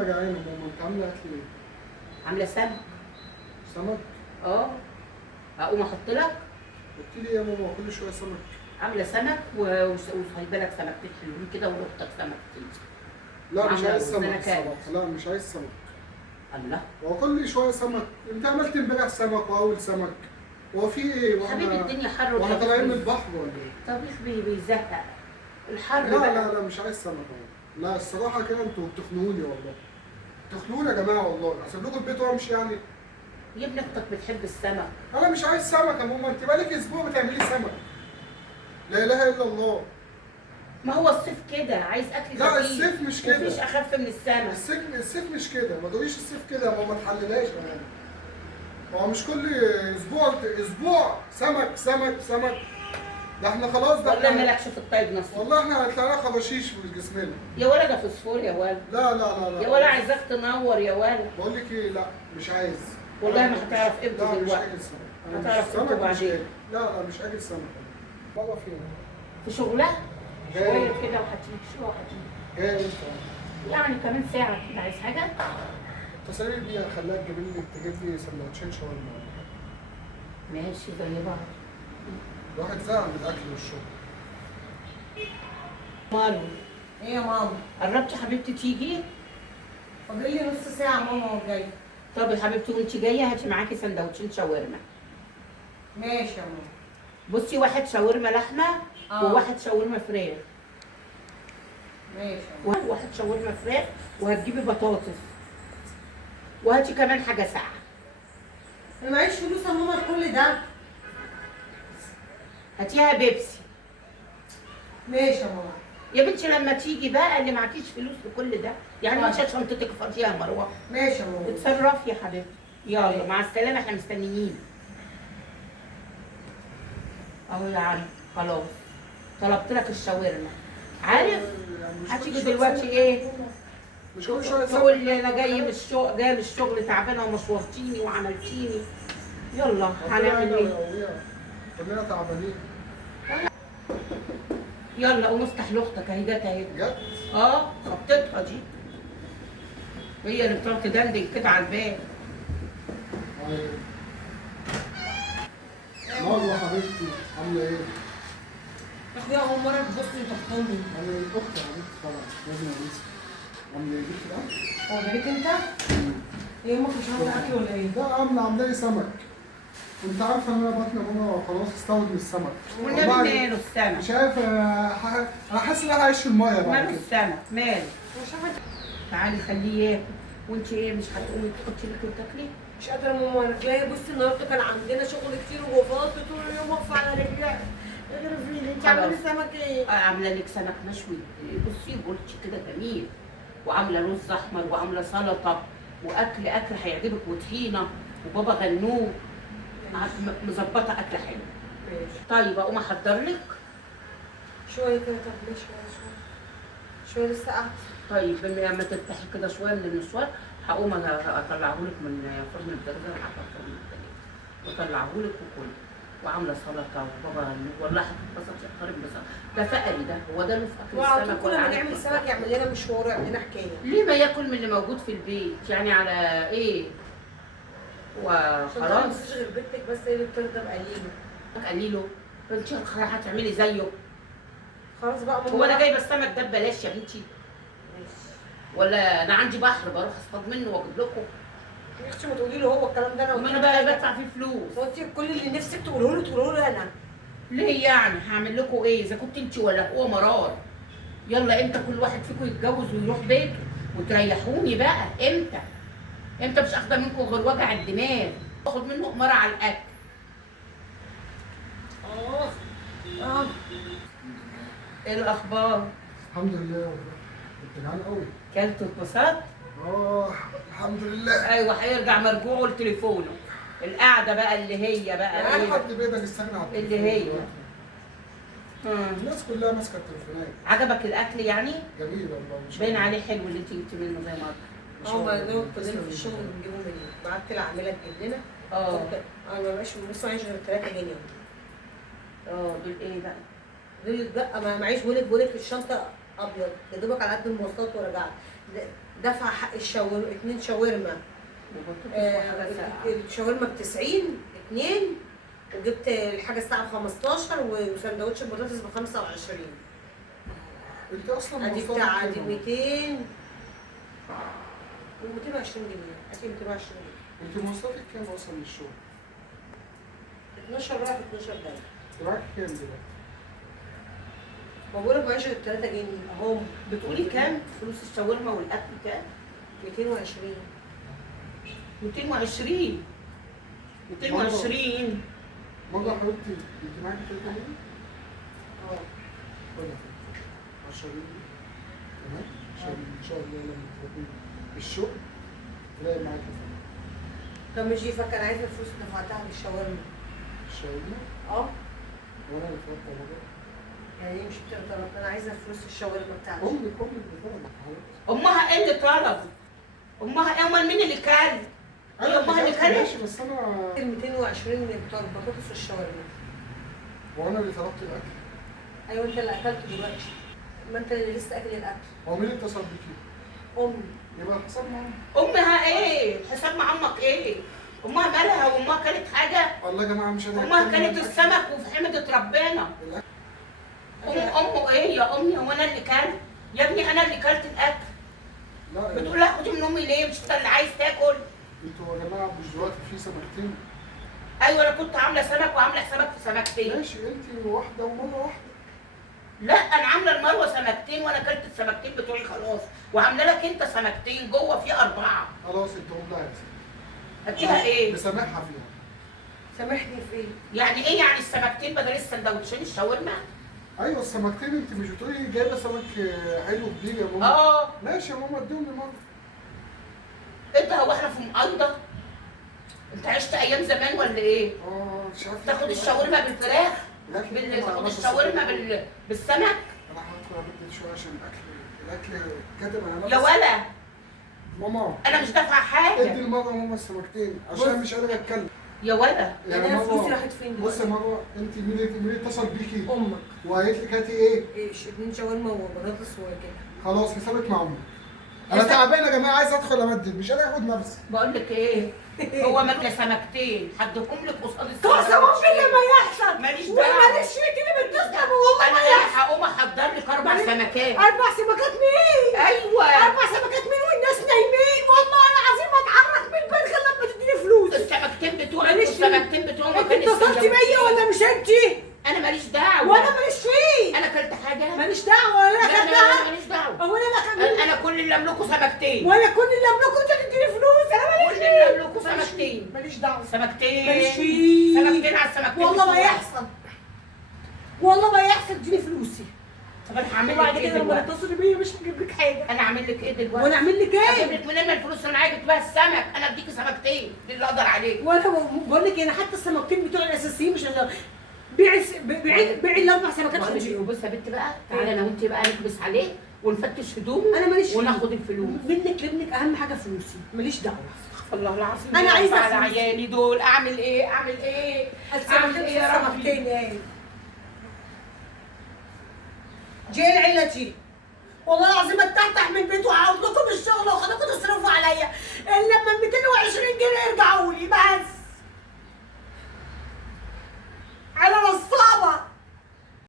انا جعان يا ماما، انت عامله اكل ايه؟ عامله سمك. سمك؟ اه، اقوم احط لك. قلت لي إيه يا ماما كل شويه سمك؟ عامله سمك وخلي بالك سمكتين حلوين كده واختك سمكتين. لا مش وعامله عايز رز سمك سمكات. الصراحه، لا مش عايز سمك. الله. هو كل شويه سمك، انت عملت امبارح سمك واول سمك. هو في ايه؟ يا حبيبي الدنيا حر واحنا والطبيخ طالعين من البحر ولا ايه؟ الطبيخ بيزهق. الحر لا بقى. لا لا مش عايز سمك والله. لا الصراحه كده انتوا بتخنقوني والله. بتخنقوني يا جماعه والله، هسيب لكم البيت وامشي يعني. يا ابني اختك بتحب السمك. انا مش عايز سمك يا ماما، انت بقالك اسبوع بتعملي سمك. لا اله الا الله. ما هو الصيف كده عايز اكل لا خفيف. الصيف مش كده. مفيش اخف من السمك. الصيف مش كده، ما تقوليش الصيف كده يا ماما، ما تحللهاش يعني. هو مش كل اسبوع سمك سمك سمك. ده احنا خلاص ده والله احنا. مالكش في الطيب نصيب. والله احنا طلعنا خباشيش في جسمنا. يا ولا ده فوسفور يا ولا. لا لا لا لا. يا ولا عايزاك تنور يا ولا. بقول لك ايه، لا مش عايز. والله ما هتعرف لا قيمته مش دلوقتي. اكل سمك. أنا مش هتعرف سمك قيمته مش بعدين. أكل. لا لا مش اكل سمك. بابا فين؟ في شغلها جاي. شويه كده وهتيجي شويه وهتيجي. جاي انت. يعني كمان ساعه كده عايز حاجه. التسالي دي خلاها تجيب لي سندوتشين شاورما. ماشي زي بعض. الواحد زهق من الاكل والشرب. ماله. ايه يا ماما؟ قربتي يا حبيبتي تيجي؟ فاضل لي نص ساعة ماما وجاية. طب يا حبيبتي وانت جايه هاتي معاكي سندوتشين شاورما. ماشي يا ماما. بصي واحد شاورما لحمه وواحد شاورما فراخ. ماشي يا ماما. واحد شاورما فراخ وهتجيبي بطاطس. وهاتي كمان حاجه ساقعه. انا معيش فلوس يا ماما لكل ده. هاتيها بيبسي. ماشي يا ماما. يا بنتي لما تيجي بقى اللي معكيش فلوس لكل ده، يعني مش شنطتك فاضيه يا مروه. ماشي يا ماما. اتصرفي يا حبيبتي. يلا مع السلامه احنا مستنيين. اهو يا عم خلاص طلبت لك الشاورما. عارف يعني مش كل هتيجي شوية دلوقتي سمك. ايه؟ مش كل شويه سمك. تقول لي انا جاي من الشغل جاي من الشغل تعبانه ومشورتيني وعملتيني. يلا هنعمل ايه؟ كلنا تعبانين. يلا قوم افتح لاختك اهي جت اهي. بجد؟ اه خطتها دي. هي اللي بتقعد تدندن كده على الباب. ايوه. مروه حبيبتي عامله ايه؟ يا اخويا اول مرة تبص وتحضني. انا الاخت حبيبتي طبعا لازم انسى. عامله ايه جبت ده؟ هو ده ليك انت؟ ايه امك مش عاملة اكل ولا ايه؟ ده عامله لي سمك. انت عارفه ان انا بطني ماما خلاص استوت من السمك. والنبي ماله السمك؟ مش عارف انا حاسس ان انا عايش في الميه بعد ماله كده. السمك؟ ماله؟ مش عارفة. تعالي خليه ياكل. وانت ايه مش هتقومي تحطي لك وتاكلي؟ مش قادرة يا ماما، رجليا بصي النهارده كان عندنا شغل كتير ووفات طول اليوم واقفة على رجليا. اغرفيني انت عاملة لي سمك ايه؟ عامله لك سمك مشوي. بصي بولتش كده جميل. وعامله رز احمر وعامله سلطه واكل هيعجبك وطحينه وبابا غنوج. مظبطه اكل حلو. ماشي. طيب اقوم احضر لك. شوية كده طب ماشي شوية. شوية لسه قاعدة. طيب لما ترتاحي كده شويه من المشوار هقوم اطلعه لك من فرن الدجاج. انا حاطه في فرن الدجاج واطلعه لك وكله. وعامله سلطه وبابا غنوج والله هتتبسط يا قارب بس. ده فقري ده هو ده له في اكل وعلى السمك طول كل ولا ما عارف نعمل يفطر. سمك يعمل لنا مشوار ويعمل لنا حكاية. ليه ما ياكل من اللي موجود في البيت يعني على ايه؟ وخلاص. مفيش غير بنتك بس هي اللي بترضى بقليله. قليله انت هتعملي زيه. خلاص بقى ماما. هو انا جايبه السمك ده ببلاش يا بنتي؟ ماشي. ولا انا عندي بحر بروح اصطاد منه واجيب لكم؟ يا اختي ما تقولي له هو الكلام ده. وما انا بقى بدفع فيه فلوس. هو انت كل اللي نفسك تقوله له انا. ليه يعني هعمل لكم ايه اذا كنت انت ولا هو مرار؟ يلا امتى كل واحد فيكم يتجوز ويروح بيته وتريحوني بقى؟ امتى مش اخده منكم غير وجع الدماغ؟ باخد منه اماره على الاكل. ايه الاخبار؟ الحمد لله والله. كنت جعان قوي. كلت اتبسطت؟ الحمد لله. ايوه هيرجع مرجوعه لتليفونه. القعده بقى اللي هي بقى يعني ايه؟ حد بيقدر يستغنى عن اللي هي. الناس كلها ماسكه التليفونات. عجبك الاكل يعني؟ جميل والله مش باين عليه حلو اللي انت جبتي منه زي ما اه ما انا كلنا في الشغل بنجيبه مني. بعت العامله تجيب لنا. انا ما بقاش بص معيش غير 3 جنيه. دول ايه بقى؟ دول بقى ما معيش بقولك في الشنطه ابيض يا دوبك على قد المواصلات ورجعت. دفع حق الشاورما 2 شاورما. وبطاطس وحاجه ساقعه. الشاورما ب 90 2، وجبت الحاجه الساعه ب 15 وسندوتش البطاطس ب 25. انت اصلا ادي مواصلاتك بتاع كام؟ دي 200 و 220 جنيه، ادي 220 جنيه. انت مواصلاتك كام اصلا للشغل؟ 12 رايح 12 جاي. معاك كام دلوقتي؟ بقول لك معيش غير 3 جنيه اهو. بتقولي كام فلوس الشاورما والاكل كام؟ 220. 220 220. مرة حبيبتي انت معاكي 3 جنيه؟ اه ولا 10 جنيه؟ تمام؟ عشان ان شاء الله لما تروحي الشغل تلاقي معاكي فلوس. طب مش يفك انا عايزه الفلوس اللي دفعتها للشاورما. الشاورما اه وانا اللي فرقت على ده. يعني ايه مش بتقدر؟ انا عايزه فلوس الشاورما بتاعتي. امك اللي فرقت حضرتك. امها ايه اللي طلب؟ امها ايه؟ امال مين اللي كان؟ انا امها اللي كانت؟ ماشي بس انا 220 من بتوع البطاطس والشاورما. وانا اللي طلبت الاكل. ايوه انت اللي اكلته دلوقتي. ما انت اللي لسه اكل الاكل. هو مين اللي اتصل بيكي؟ امي. يبقى الحساب معانا. امها ايه؟ حساب مع امك ايه؟ امها مالها؟ وامها كانت حاجه؟ والله يا جماعه مش قادر امها أتكلم كانت عن السمك وفي حمدة ربنا. الأكل. امه ايه يا امي؟ هو انا اللي كلت؟ يا ابني انا اللي كلت الاكل. لا بتقول لها خدي من امي ليه؟ مش انت اللي عايز تاكل؟ انتوا يا جماعه مش دلوقتي في سمكتين. ايوه انا كنت عامله سمك وعامله حسابك في سمكتين. ماشي انت واحده ومره واحده. لا انا عامله المروه سمكتين وانا كلت السمكتين بتوعي خلاص، وعامله لك انت سمكتين جوه في 4. خلاص انت قول لها يا سيدي. اديها ايه؟ مسامحها فيها. سامحني في ايه؟ يعني ايه يعني السمكتين بدل السندوتشين الشاورما؟ ايوه السمكتين انت مش بتقولي جايبه سمك حلو كبير يا ماما؟ اه ماشي يا ماما اديهم لماما. انت هو احنا في مقايضه؟ انت عشت ايام زمان ولا ايه؟ مش عارف تاخد الشاورما بالفراخ؟ تاخد الشاورما بالسمك؟ انا هدخل ابدل شويه عشان الاكل كاتب على نفسي. يا ولا ماما انا مش دافعه ادي حاجه. لماما ماما السمكتين عشان مش قادر اتكلم. يا ولا يعني انا فلوسي راحت فين بص يا دلوقتي؟ ماما انت مين اللي اتصل بيكي؟ امك. وقالت لك هاتي ايه؟ ايش 2 شاورما وبطاطس وكده. خلاص حسابك مع امك. انا تعبان يا جماعه عايز ادخل امدد مش قادر اخد نفسي. بقول لك ايه؟ هو مالوش سمكتين هديهم لك قصاد قسما بالله ما يحصل. ماليش دعوه. وماليش فيك اللي بتسلم والله ما انا يحصل. هقوم احضر لك 4 سمكات. 4 سمكات مين؟ ايوه 4 سمكات مين والناس نايمين؟ والله العظيم ما اتحرك من البيت غير لما تديني فلوس. السمكتين بتوعك ماليش فيه. والسمكتين بتوعهم انت اتصلت بيا ولا مش انت؟ انا ماليش دعوه. وانا ماليش فيه. انا اكلت حاجه؟ ماليش دعوه ولا انا لا اكلتها. ماليش دعوه. او انا لا انا كل اللي املكه سمكتين. ولا كل اللي املكه انت تديني فلوس. انا ماليش كل فيه. اللي املكه سمكتين. ماليش دعوه. سمكتين ماليش فيه. سمكتين على السمكتين. والله ما بتوعك. يحصل. والله ما يحصل اديني فلوسي. طب انا هعمل وبعد لك ايه كده لما دلوقتي؟ تتصلي بيا مش هجيب لك حاجه. انا اعمل لك ايه دلوقتي؟ وانا اعمل لك اجيب ايه؟ لك منين الفلوس اللي معايا جبت بيها السمك؟ انا اديكي سمكتين دي اللي اقدر عليه. وانا بقول لك انا حتى السمكتين بتوع الاساسيين مش بيعي بيعي ال4 سمكات بقول لك خدي. بص يا بنت بقى، تعالى انا وانت بقى نكبس عليه ونفتش هدومه انا ماليش فيه. وناخد الفلوس. منك لابنك اهم حاجه فلوسي. ماليش دعوه. الله العظيم أنا عايزة على فلوس. عيالي دول. اعمل ايه؟ اعمل ايه؟ اعمل ايه يا ربي؟ السمكتين ايه؟ جاي العيله دي والله العظيم اتفتح من البيت وهقعد لكم الشغل واخدكم تصرفوا عليا الا لما ال 220 جنيه يرجعوا لي بس.